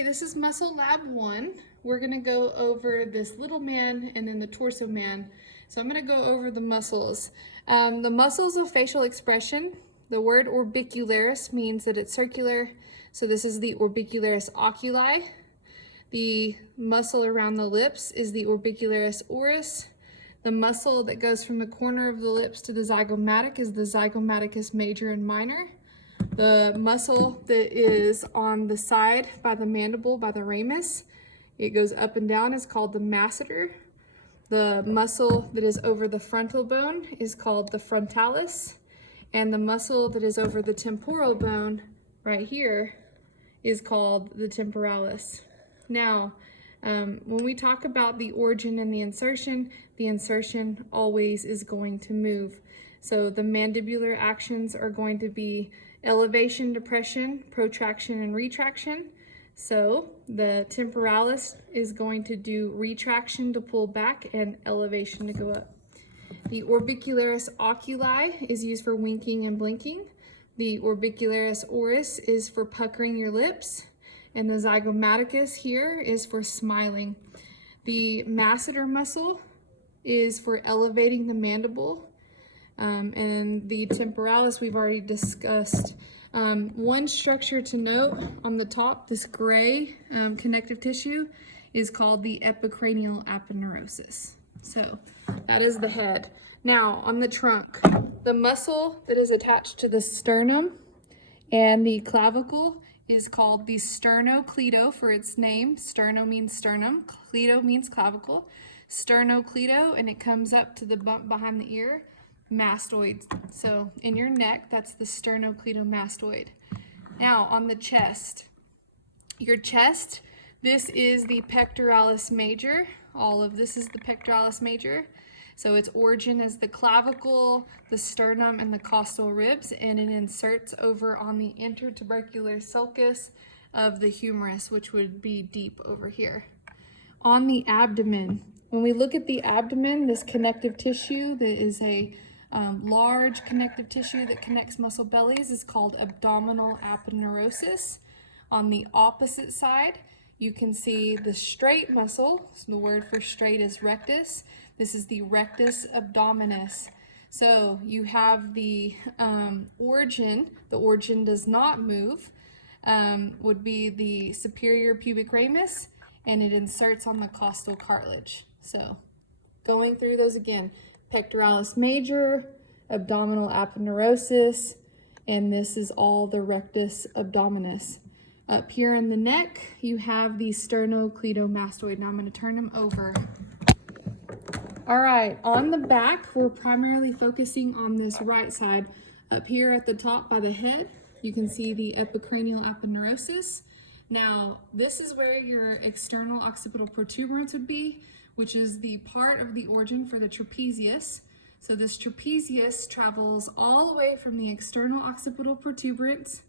Okay, this is Muscle Lab 1. We're going to go over this little man and then the torso man. So I'm going to go over the muscles. The muscles of facial expression, the word orbicularis means that it's circular. So this is the Orbicularis Oculi. The muscle around the lips is the Orbicularis oris. The muscle that goes from the corner of the lips to the zygomatic is the zygomaticus major and minor. The muscle that is on the side by the mandible, by the ramus, it goes up and down, is called the masseter. The muscle that is over the frontal bone is called the frontalis. And the muscle that is over the temporal bone right here is called the temporalis. Now, when we talk about the origin and the insertion always is going to move. So the mandibular actions are going to be elevation, depression, protraction, and retraction. So the temporalis is going to do retraction to pull back and elevation to go up. The Orbicularis Oculi is used for winking and blinking. The Orbicularis oris is for puckering your lips. And the zygomaticus here is for smiling. The masseter muscle is for elevating the mandible. And the temporalis we've already discussed. One structure to note on the top, this gray connective tissue is called the Epicranial Aponeurosis. So that is the head. Now on the trunk, the muscle that is attached to the sternum and the clavicle is called the Sternocleido for its name. Sterno means sternum, cleido means clavicle. Sternocleido, and it comes up to the bump behind the ear. Mastoid. So in your neck, that's the sternocleidomastoid. Now on the chest, your chest, this is the pectoralis major. All of this is the pectoralis major. So its origin is the clavicle, the sternum, and the costal ribs, and it inserts over on the intertubercular sulcus of the humerus, which would be deep over here. On the abdomen, when we look at the abdomen, this connective tissue that is a large connective tissue that connects muscle bellies is called abdominal aponeurosis. On the opposite side, you can see the straight muscle. So the word for straight is rectus. This is the rectus abdominus. So you have the origin. The origin does not move. Would be the superior pubic ramus, and it inserts on the costal cartilage. So going through those again. Pectoralis major, abdominal aponeurosis, and this is all the rectus abdominis. Up here in the neck, you have the sternocleidomastoid. Now I'm going to turn them over. All right, on the back, we're primarily focusing on this right side. Up here at the top by the head, you can see the epicranial aponeurosis. Now, this is where your external occipital protuberance would be, which is the part of the origin for the trapezius. So this trapezius travels all the way from the external occipital protuberance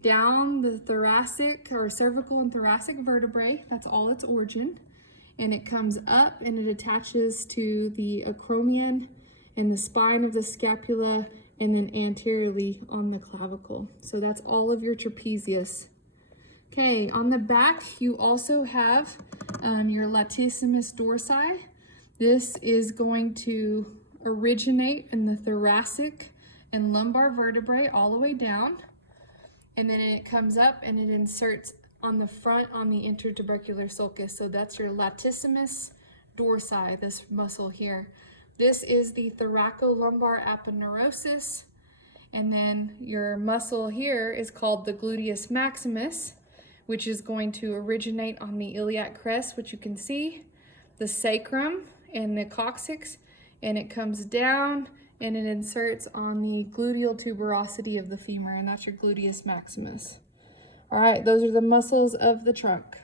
down the thoracic or cervical and thoracic vertebrae. That's all its origin. And it comes up and it attaches to the acromion and the spine of the scapula and then anteriorly on the clavicle. So that's all of your trapezius. Okay, on the back, you also have your latissimus dorsi. This is going to originate in the thoracic and lumbar vertebrae all the way down. And then it comes up and it inserts on the front on the intertubercular sulcus. So that's your latissimus dorsi, this muscle here. This is the thoracolumbar aponeurosis. And then your muscle here is called the Gluteus Maximus, which is going to originate on the iliac crest, which you can see, the sacrum and the coccyx, and it comes down and it inserts on the gluteal tuberosity of the femur, and that's your Gluteus Maximus. All right, those are the muscles of the trunk.